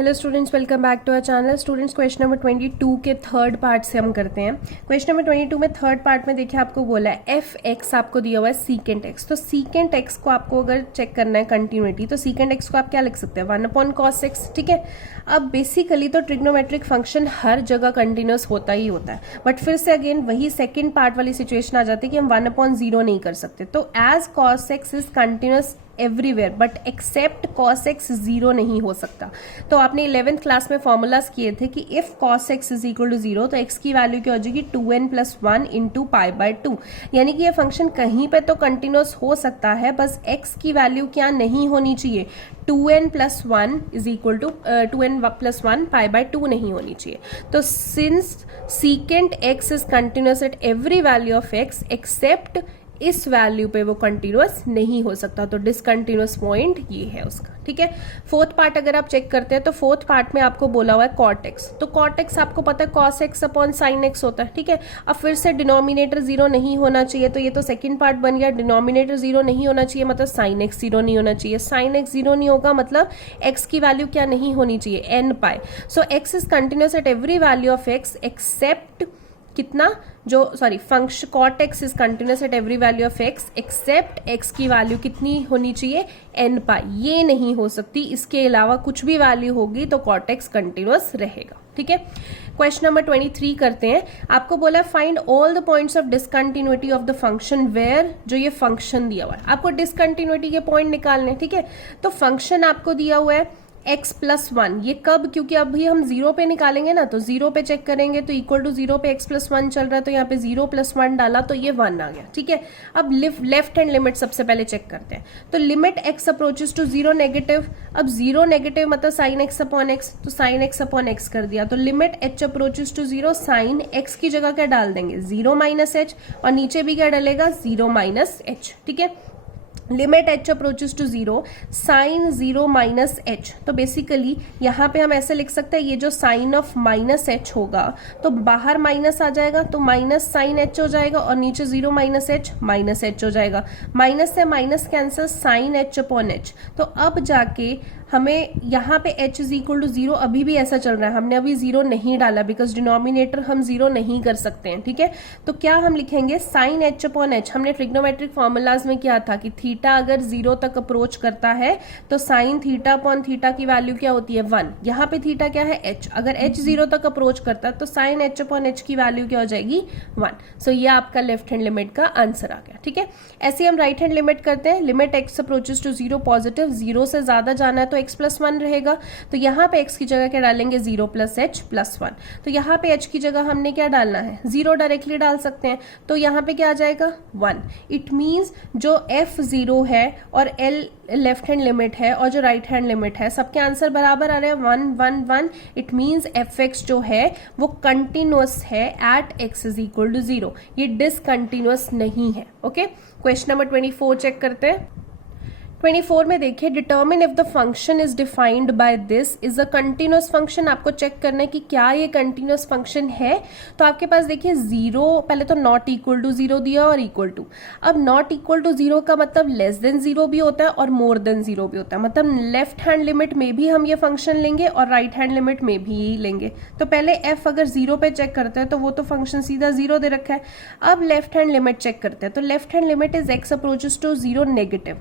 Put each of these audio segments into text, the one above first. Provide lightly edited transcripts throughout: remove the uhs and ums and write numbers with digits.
Hello students, welcome back to our channel. Students, question number 22 के third part से हम करते हैं। क्वेश्चन नंबर 22 में थर्ड पार्ट में देखिए आपको बोला है एफ एक्स आपको दिया हुआ है सीकेंट एक्स। तो सीकेंट एक्स को आपको अगर चेक करना है कंटिन्यूटी, तो सीकेंट एक्स को आप क्या लिख सकते हैं, 1/cos x। ठीक है, अब बेसिकली तो ट्रिग्नोमेट्रिक फंक्शन हर जगह कंटिन्यूस होता ही होता है, बट फिर से अगेन वही सेकेंड पार्ट वाली सिचुएशन आ जाती है कि हम 1/0 नहीं कर सकते। तो as cos x is continuous everywhere but except cos x 0 नहीं हो सकता। तो आपने 11th क्लास में फॉर्मूलाज किए थे कि if cos x is equal to 0 तो x की वैल्यू क्या हो जाएगी 2n+1 इंटू π/2, यानी कि ये फंक्शन कहीं पे तो कंटिन्यूस हो सकता है, बस x की वैल्यू क्या नहीं होनी चाहिए, 2n+1 is equal to 2n+1 π/2 नहीं होनी चाहिए। तो since secant x is continuous at every value of x except इस वैल्यू पे वो कंटिन्यूअस नहीं हो सकता, तो डिसकंटिन्यूअस पॉइंट ये है उसका। ठीक है, फोर्थ पार्ट अगर आप चेक करते हैं तो फोर्थ पार्ट में आपको बोला हुआ है cot x। तो cot x आपको पता है cos x upon sin x होता है। ठीक है, अब फिर से डिनोमिनेटर 0 नहीं होना चाहिए, तो ये तो सेकंड पार्ट बन गया। डिनोमिनेटर 0 नहीं होना चाहिए मतलब sin x 0 नहीं होना चाहिए, sin x 0 नहीं होगा मतलब x की वैल्यू क्या नहीं होनी चाहिए, n π। So x is continuous at every value of x except कितना, जो sorry function cot x is continuous at every value of x except x की वैल्यू कितनी होनी चाहिए, n π। ये नहीं हो सकती, इसके अलावा कुछ भी वैल्यू होगी तो cot x कंटिन्यूस रहेगा। ठीक है, क्वेश्चन नंबर 23 करते हैं। आपको बोला है find all the points of discontinuity of the function where, जो ये फंक्शन दिया हुआ है आपको डिसकंटिन्यूटी के पॉइंट निकालने। ठीक है, तो फंक्शन आपको दिया हुआ है x+1, ये कब, क्योंकि अभी हम 0 पे निकालेंगे ना, तो 0 पे चेक करेंगे तो इक्वल टू 0 पे x+1 चल रहा है, तो यहाँ पे 0+1 डाला तो ये 1 आ गया। ठीक है, अब लेफ्ट हैंड लिमिट सबसे पहले चेक करते हैं। तो limit x approaches to 0 negative, अब 0 नेगेटिव मतलब sin x अपॉन x, तो sin x अपॉन x कर दिया। तो limit h approaches to 0, sin x की जगह क्या डाल देंगे 0 - h, और नीचे भी क्या डलेगा 0 - h। ठीक है, limit h approaches to 0 sine 0 - h। तो बेसिकली यहाँ पे हम ऐसे लिख सकते हैं, ये जो साइन ऑफ -h होगा तो बाहर माइनस आ जाएगा, तो माइनस साइन h हो जाएगा, और नीचे 0 - h माइनस h हो जाएगा। माइनस से minus cancel, sine h upon h। तो अब जाके हमें यहाँ पे h इज इक्वल टू 0, अभी भी ऐसा चल रहा है, हमने अभी 0 नहीं डाला बिकॉज डिनोमिनेटर हम 0 नहीं कर सकते हैं। ठीक है, तो क्या हम लिखेंगे साइन h अपॉन h। हमने ट्रिग्नोमेट्रिक फॉर्मूलाज में क्या था कि थीटा अगर 0 तक अप्रोच करता है तो साइन थीटा अपॉन थीटा की वैल्यू क्या होती है 1। यहाँ पे थीटा क्या है h, अगर h 0 तक अप्रोच करता है तो साइन h अपॉन h की वैल्यू क्या हो जाएगी 1। सो ये आपका लेफ्ट हैंड लिमिट का आंसर आ गया। ठीक है, ऐसे हम राइट हैंड लिमिट करते हैं। Limit x approaches to 0 positive, 0 से ज्यादा जाना है तो x+1 रहेगा, तो यहाँ पे x की जगह क्या डालेंगे 0 + h + 1। तो यहाँ पे h की जगह हमने क्या डालना है 0 डायरेक्टली डाल सकते हैं, तो यहाँ पे क्या आ जाएगा 1। इट मीन्स जो f 0 है और l लेफ्ट हैंड लिमिट है और जो राइट हैंड लिमिट है, सबके आंसर बराबर आ रहे हैं 1 1 1। इट मीन्स fx जो है वो कंटिन्यूअस है at x is equal to 0, ये डिसकंटिन्यूअस नहीं है। ओके, क्वेश्चन नंबर 24 चेक करते हैं। 24 में देखिए determine if the function is defined by this is a continuous function. आपको चेक करना है कि क्या ये कंटिन्यूअस फंक्शन है। तो आपके पास देखिए 0, पहले तो नॉट इक्वल टू 0 दिया और इक्वल टू। अब नॉट इक्वल टू 0 का मतलब लेस देन 0 भी होता है और मोर देन 0 भी होता है, मतलब लेफ्ट हैंड लिमिट में भी हम ये फंक्शन लेंगे और राइट हैंड लिमिट में भी ही लेंगे। तो पहले f अगर 0 पे चेक करते हैं तो वो तो फंक्शन सीधा 0 दे रखा है। अब लेफ्ट हैंड लिमिट चेक करते हैं, तो left hand limit is x approaches to 0 negative,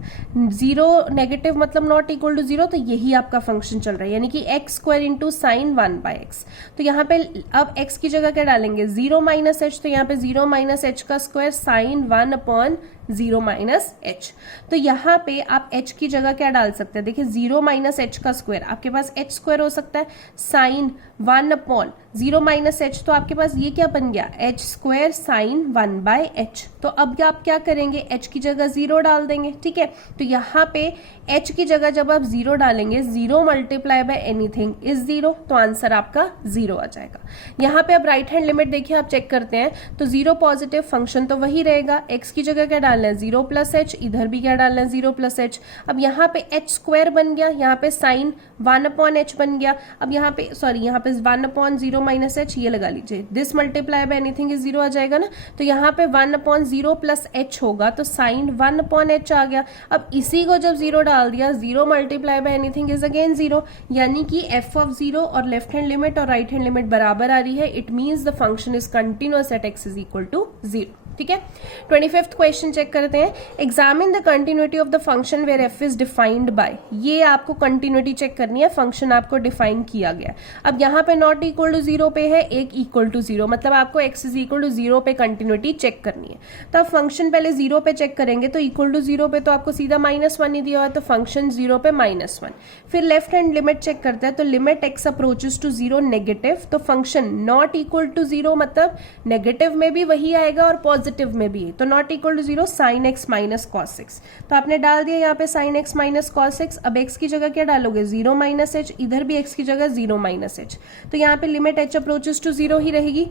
0 negative मतलब नॉट इक्वल टू 0, तो यही आपका फंक्शन चल रहा है, यानी कि x² इंटू साइन 1/x। तो यहाँ पे अब x की जगह क्या डालेंगे 0 - h, तो यहाँ पे 0 - h का स्क्वायर साइन 1 अपॉन 0 - h। तो यहाँ पे आप h की जगह क्या डाल सकते हैं, देखिए 0 - h का स्क्वायर आपके पास h² हो सकता है, साइन 1 अपॉन 0 - h, तो आपके पास ये क्या बन गया h² साइन 1/h। तो अब आप क्या करेंगे h की जगह 0 डाल देंगे। ठीक है, तो यहाँ पे h की जगह जब आप 0 डालेंगे 0 मल्टीप्लाई बाय एनीथिंग इज 0, तो आंसर आपका 0 आ जाएगा। यहाँ पे अब राइट हैंड लिमिट देखिए आप चेक करते हैं, तो 0 पॉजिटिव फंक्शन तो वही रहेगा, x की जगह क्या डालेंगे डालना है 0 प्लस एच, इधर भी क्या डालना है 0 प्लस एच। अब यहाँ पे एच स्क्वायर बन गया, यहाँ पे साइन 1 अपॉन एच बन गया। अब यहाँ पे यहाँ पे 1 अपॉन 0 माइनस एच ये लगा लीजिए, this multiply by anything is 0 आ जाएगा ना। तो यहाँ पे 1 अपॉन 0 प्लस एच होगा, तो साइन 1 अपॉन एच आ गया। अब इसी को जब 0 डाल दिया, 0 multiply by anything is again 0, यानी कि एफ ऑफ 0 और लेफ्ट हैंड लिमिट और राइट हैंड लिमिट बराबर आ रही है। It means the function is continuous at x is equal to 0। ठीक है। 25th क्वेश्चन चेक करते हैं। Examine the continuity of the function where f is defined by. ये आपको कंटिन्यूटी चेक करनी है, फंक्शन आपको डिफाइन किया गया। अब यहाँ पे नॉट इक्वल टू 0 पे है, एक इक्वल टू 0, मतलब आपको x इज इक्वल टू 0 पे कंटिन्यूटी चेक करनी है। तो आप फंक्शन पहले 0 पे चेक करेंगे, तो इक्वल टू 0 पे तो आपको सीधा -1 ही दिया हुआ है, तो फंक्शन 0 पे -1। फिर लेफ्ट हैंड लिमिट चेक करते हैं, तो limit x approaches to 0 negative, तो फंक्शन नॉट इक्वल टू 0 मतलब नेगेटिव में भी वही आएगा और पॉजिटिव में भी है, तो not equal to 0 sine x minus cos x. तो आपने डाल दिया यहाँ पे sine x minus cos x. अब x की जगह क्या डालोगे 0 माइनस एच, इधर भी x की जगह 0 माइनस एच। तो यहाँ पे लिमिट h अप्रोचेस टू 0 ही रहेगी।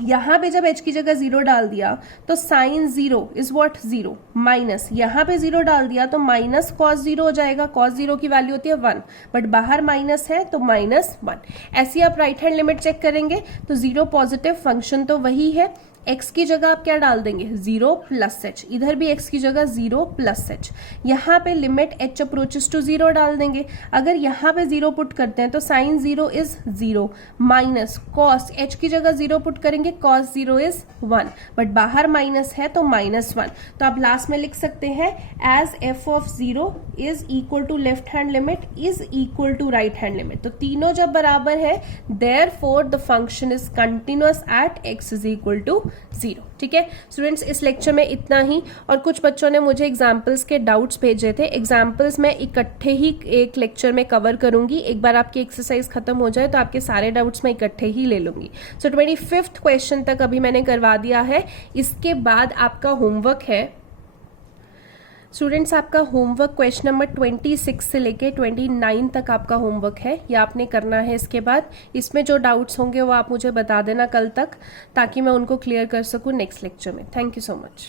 यहाँ पे जब h की जगह 0 डाल दिया तो साइन 0 इज व्हाट 0 माइनस, यहाँ पे 0 डाल दिया तो माइनस कॉस 0 हो जाएगा। कॉस 0 की वैल्यू होती है 1, बट बाहर माइनस है तो -1। ऐसी आप राइट हैंड लिमिट चेक करेंगे तो 0 पॉजिटिव, फंक्शन तो वही है। x की जगह आप क्या डाल देंगे 0 प्लस एच, इधर भी x की जगह 0 प्लस एच। यहाँ पे लिमिट h अप्रोचेस टू 0 डाल देंगे। अगर यहाँ पे 0 पुट करते हैं तो sine 0 is 0 minus cos, h की जगह 0 पुट करेंगे, कॉस 0 इज 1, बट बाहर माइनस है तो -1। तो आप लास्ट में लिख सकते हैं as f of 0 is equal to left hand limit is equal to right hand limit. तो तीनों जब बराबर है, therefore the function is continuous at x is equal to 0। ठीक है स्टूडेंट्स, इस लेक्चर में इतना ही। और कुछ बच्चों ने मुझे एग्जाम्पल्स के डाउट्स भेजे थे, एग्जाम्पल्स मैं इकट्ठे ही एक लेक्चर में कवर करूंगी। एक बार आपकी एक्सरसाइज खत्म हो जाए तो आपके सारे डाउट्स मैं इकट्ठे ही ले लूंगी। सो 25th क्वेश्चन तक अभी मैंने करवा दिया है। इसके बाद आपका होमवर्क है स्टूडेंट्स, आपका होमवर्क क्वेश्चन नंबर 26 से लेके 29 तक आपका होमवर्क है, ये आपने करना है। इसके बाद इसमें जो डाउट्स होंगे वो आप मुझे बता देना कल तक, ताकि मैं उनको क्लियर कर सकूं नेक्स्ट लेक्चर में। Thank you so much.